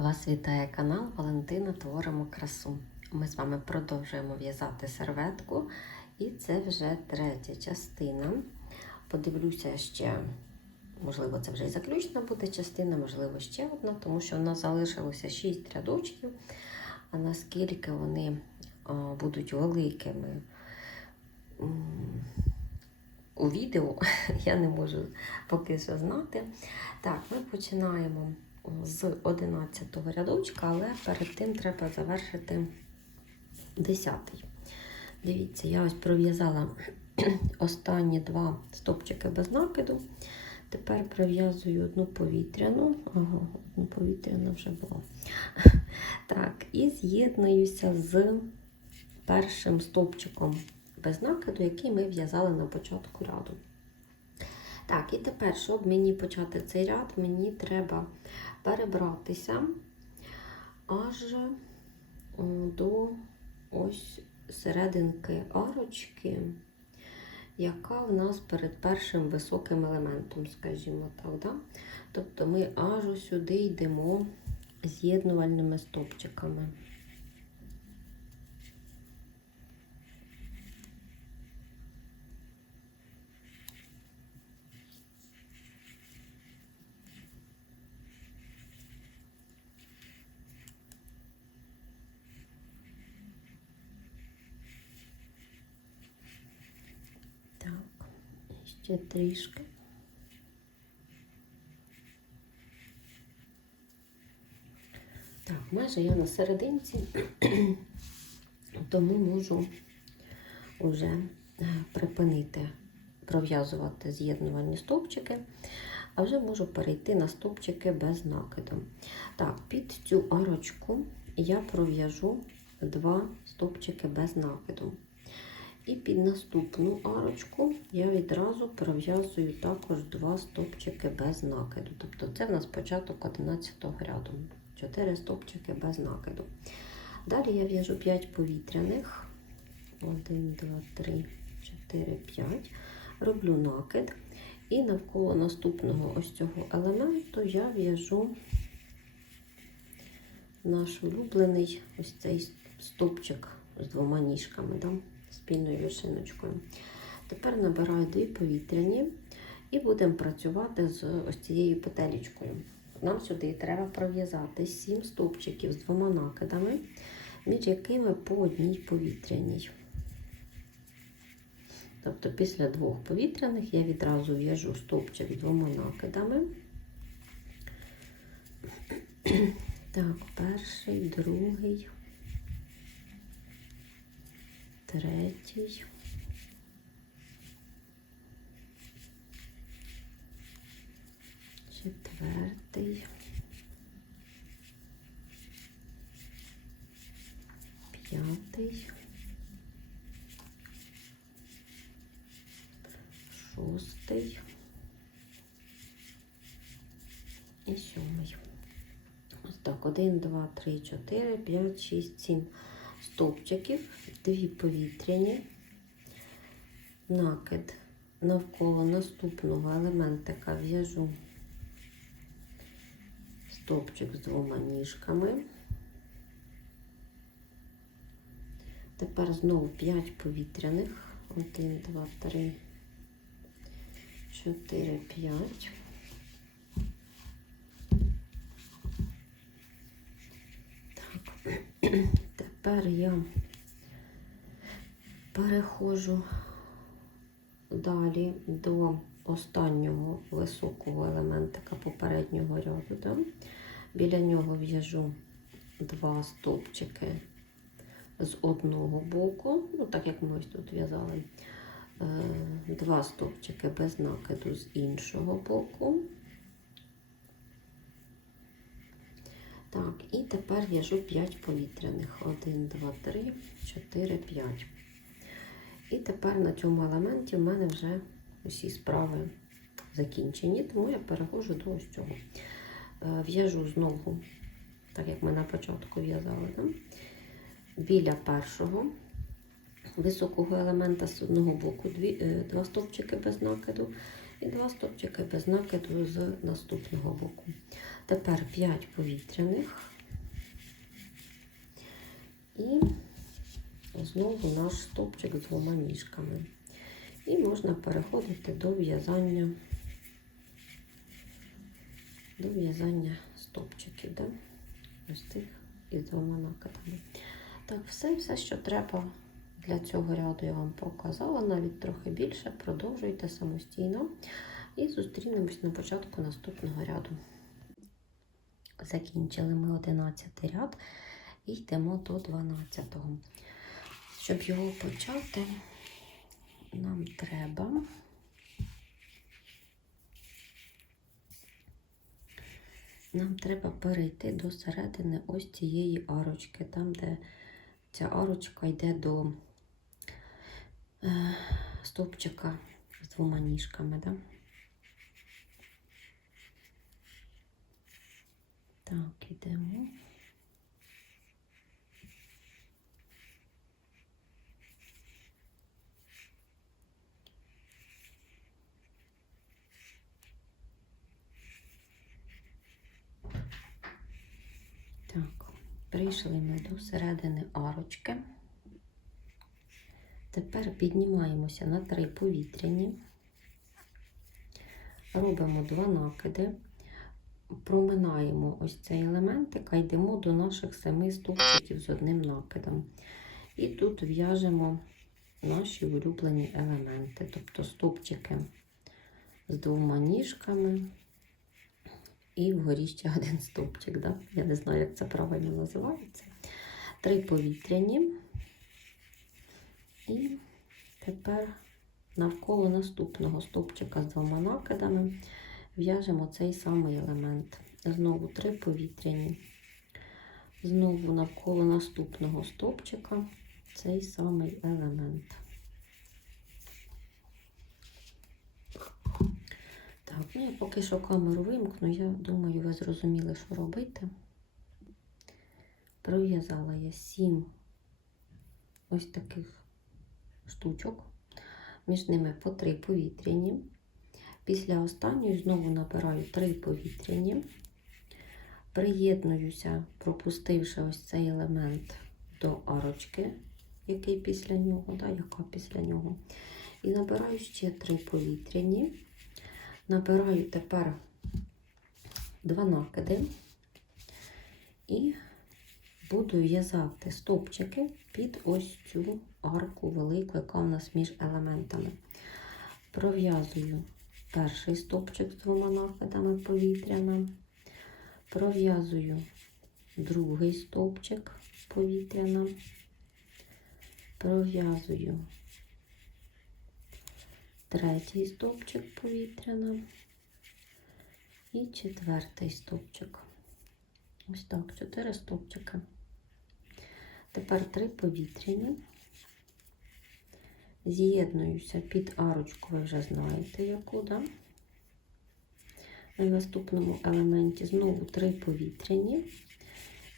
Вас вітає канал Валентина Творимо красу. Ми з вами продовжуємо в'язати серветку, і це вже третя частина. Подивлюся ще, можливо, це вже і заключна буде частина, можливо, ще одна, тому що у нас залишилося 6 рядочків. А наскільки вони будуть великими у відео, я не можу поки що знати. Так, ми починаємо з 11 рядочка, але перед тим треба завершити 10. Дивіться, я ось пров'язала останні два стопчики без накиду. Тепер пров'язую одну повітряну, ага, одну повітряну вже була. Так, і з'єднуюся з першим стовпчиком без накиду, який ми в'язали на початку ряду. Так, і тепер, щоб мені почати цей ряд, мені треба перебратися аж до ось серединки арочки, яка в нас перед першим високим елементом, скажімо так. Да? Тобто ми аж сюди йдемо з'єднувальними стопчиками. Так, ще трішки. Так, майже я на серединці, тому можу вже припинити пров'язувати з'єднувальні стовпчики, а вже можу перейти на стовпчики без накиду. Так, під цю арочку я пров'яжу два стовпчики без накиду. І під наступну арочку я відразу пров'язую також два стопчики без накиду. Тобто це в нас початок 11 ряду. 4 стопчики без накиду. Далі я в'яжу 5 повітряних. 1, 2, 3, 4, 5. Роблю накид. І навколо наступного ось цього елементу я в'яжу наш улюблений ось цей стопчик з двома ніжками. Да? Спільною вершиночкою. Тепер набираю дві повітряні і будемо працювати з ось цією петелечкою. Нам сюди треба пров'язати 7 стовпчиків з двома накидами, між якими по одній повітряній. Тобто після двох повітряних я відразу в'яжу стовпчик з двома накидами. Так, перший, другий. Третій. Четвертий. П'ятий. Шостий. І сьомий. Ось так, один, два, три, чотири, п'ять, шість, сім стовпчиків, дві повітряні, накид навколо наступного елементика в'яжу стовпчик з двома ніжками. Тепер знову 5 повітряних. 1, 2, 3, 4, 5. Так. Тепер я переходжу далі до останнього високого елементика попереднього ряду. Да? Біля нього в'яжу два стовпчики з одного боку, ну так як ми ось тут в'язали, е, два стовпчики без накиду з іншого боку. Так, і тепер в'яжу 5 повітряних. 1, 2, 3, 4, 5. І тепер на цьому елементі в мене вже усі справи закінчені, тому я переходжу до ось цього. Е, в'яжу знову, так як ми на початку в'язали, да? біля першого високого елемента з одного боку дві, е, два стовпчики без накиду і два стовпчики без накиду з наступного боку. Тепер 5 повітряних. І знову наш стовпчик з двома ніжками. І можна переходити до в'язання до в'язання стовпчиків, да? ось тих із двома накидами. Так, все, все, що треба для цього ряду, я вам показала, навіть трохи більше. Продовжуйте самостійно і зустрінемось на початку наступного ряду. Закінчили ми 11 ряд і йдемо до 12. Щоб його почати, нам треба нам треба перейти до середини ось цієї арочки, там, де ця арочка йде до е, стовпчика з двома ніжками. Да? Так, ідемо. Так, прийшли ми до середини арочки. Тепер піднімаємося на три повітряні, робимо два накиди, проминаємо ось цей елементик, а йдемо до наших семи стовпчиків з одним накидом. І тут в'яжемо наші улюблені елементи, тобто стовпчики з двома ніжками. І вгорі ще один стовпчик. Да? Я не знаю, як це правильно називається. Три повітряні. І тепер навколо наступного стовпчика з двома накидами в'яжемо цей самий елемент. Знову три повітряні. Знову навколо наступного стовпчика цей самий елемент. Так, ну я поки що камеру вимкну, я думаю, ви зрозуміли, що робити. Пров'язала я сім ось таких штучок, між ними по три повітряні. Після останньої знову набираю три повітряні, приєднуюся, пропустивши ось цей елемент до арочки, який після нього, да, яка після нього. І набираю ще три повітряні. Набираю тепер два накиди і буду в'язати стовпчики під ось цю арку велику, яка у нас між елементами. Пров'язую перший стовпчик з двома накидами повітряна, пров'язую другий стовпчик повітряна, пров'язую третій стовпчик повітряна і четвертий стовпчик. Ось так, чотири стовпчики. Тепер три повітряні. З'єднуюся під арочку, ви вже знаєте, яку, да? На наступному елементі знову три повітряні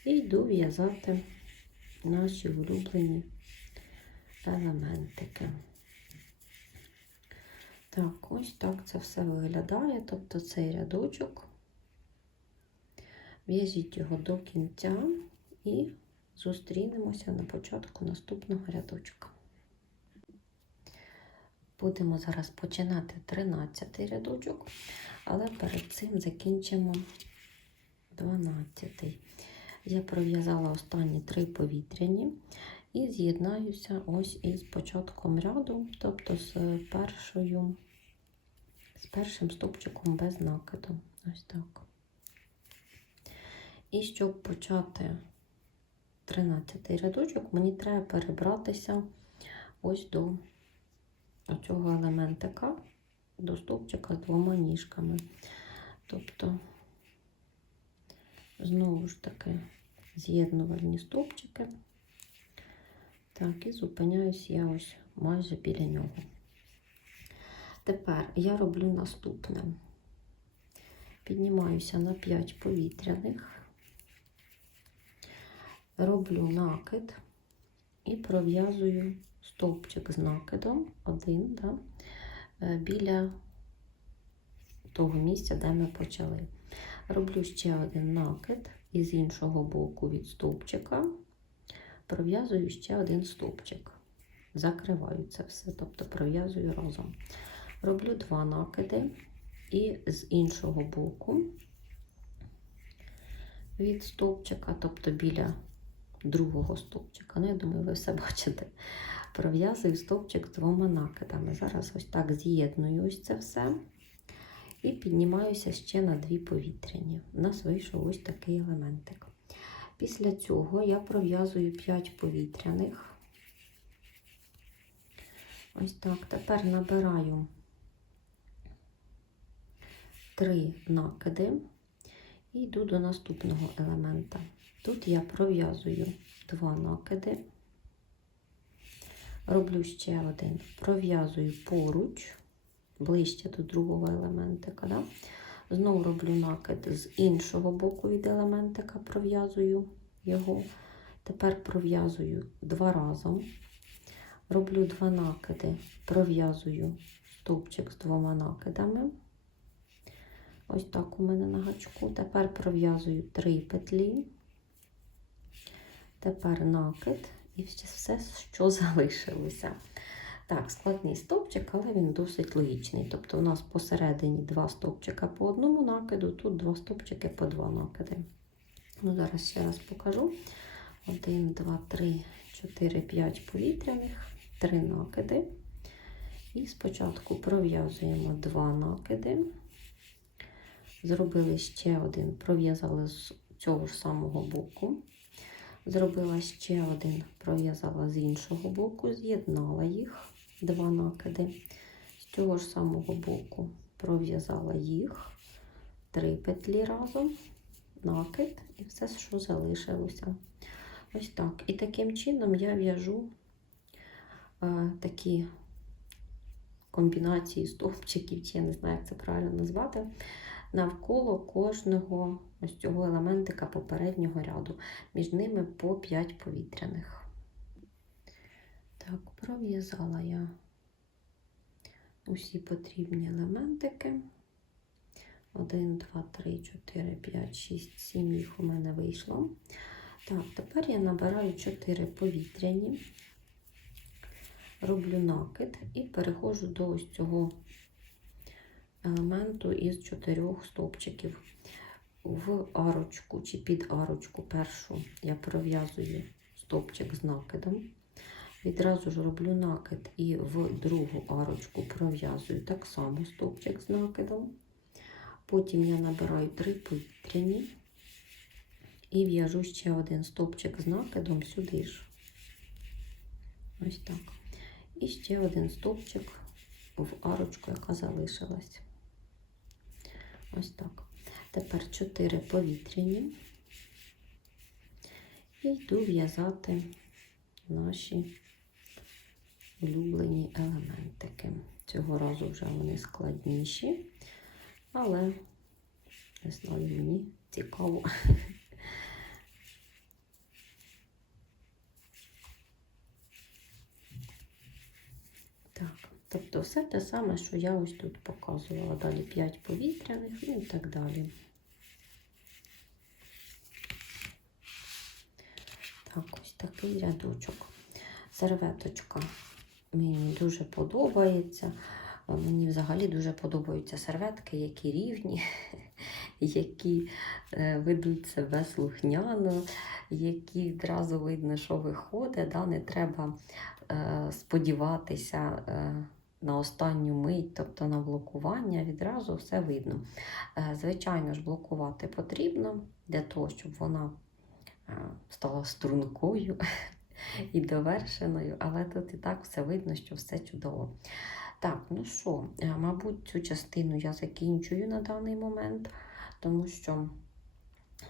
і йду в'язати наші улюблені елементики. Так, ось так це все виглядає. Тобто цей рядочок. В'яжіть його до кінця і зустрінемося на початку наступного рядочка. Будемо зараз починати 13 рядочок, але перед цим закінчимо 12. Я пров'язала останні три повітряні і з'єднаюся ось із початком ряду, тобто з першою, з першим стовпчиком без накиду. Ось так. І щоб почати 13 рядочок, мені треба перебратися ось до цього елементика, до стовпчика з двома ніжками. Тобто, знову ж таки, з'єднувальні стовпчики. Так, і зупиняюсь я ось майже біля нього. Тепер я роблю наступне. Піднімаюся на 5 повітряних, роблю накид і пров'язую стовпчик з накидом один да, е, біля того місця, де ми почали. Роблю ще один накид і з іншого боку від стовпчика пров'язую ще один стовпчик. Закриваю це все, тобто пров'язую разом. Роблю два накиди і з іншого боку від стовпчика, тобто біля другого стовпчика. Ну, я думаю, ви все бачите. Пров'язую стовпчик двома накидами. Зараз ось так з'єдную ось це все. І піднімаюся ще на дві повітряні. У нас вийшов ось такий елементик. Після цього я пров'язую 5 повітряних. Ось так. Тепер набираю 3 накиди і йду до наступного елемента. Тут я пров'язую 2 накиди, роблю ще один, пров'язую поруч, ближче до другого елементика. Да? Знову роблю накид з іншого боку від елементика, пров'язую його. Тепер пров'язую два разом. Роблю два накиди, пров'язую стовпчик з двома накидами. Ось так у мене на гачку. Тепер пров'язую три петлі. Тепер накид і все, що залишилося. Так, складний стовпчик, але він досить логічний. Тобто, у нас посередині два стовпчика по одному накиду, тут два стовпчики по два накиди. Ну, Зараз ще раз покажу. 1, 2, 3, 4, 5 повітряних, 3 накиди. І спочатку пров'язуємо два накиди. Зробили ще один, пров'язали з цього ж самого боку. Зробила ще один, пров'язала з іншого боку, з'єднала їх, два накиди. З цього ж самого боку пров'язала їх, три петлі разом, накид і все, що залишилося. Ось так. І таким чином я в'яжу е, такі комбінації стовпчиків, чи я не знаю, як це правильно назвати навколо кожного ось цього елементика попереднього ряду. Між ними по 5 повітряних. Так, пров'язала я усі потрібні елементики. 1, 2, 3, 4, 5, 6, 7 їх у мене вийшло. Так, тепер я набираю 4 повітряні, роблю накид і переходжу до ось цього елементу із чотирьох стовпчиків. В арочку чи під арочку першу я пров'язую стовпчик з накидом. Відразу ж роблю накид і в другу арочку пров'язую так само стовпчик з накидом. Потім я набираю три повітряні і в'яжу ще один стовпчик з накидом сюди ж. Ось так. І ще один стовпчик в арочку, яка залишилась. Ось так. Тепер 4 повітряні і йду в'язати наші улюблені елементики. Цього разу вже вони складніші, але, не знаю, мені цікаво. Так. Тобто все те саме, що я ось тут показувала. Далі 5 повітряних ну і так далі. Так, ось такий рядочок. Серветочка мені дуже подобається. Мені взагалі дуже подобаються серветки, які рівні, які е, ведуть себе слухняно, які одразу видно, що виходить. Да? Не треба е, сподіватися. Е, на останню мить, тобто на блокування, відразу все видно. Е, звичайно ж, блокувати потрібно для того, щоб вона е, стала стрункою і довершеною, але тут і так все видно, що все чудово. Так, ну що, е, мабуть, цю частину я закінчую на даний момент, тому що,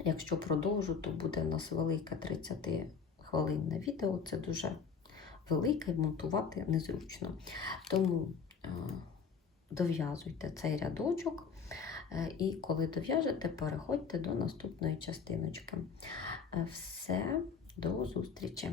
якщо продовжу, то буде в нас велике 30 хвилинне відео. Це дуже велике, монтувати незручно. Тому е, дов'язуйте цей рядочок, е, і коли дов'яжете, переходьте до наступної частиночки. Е, все, до зустрічі!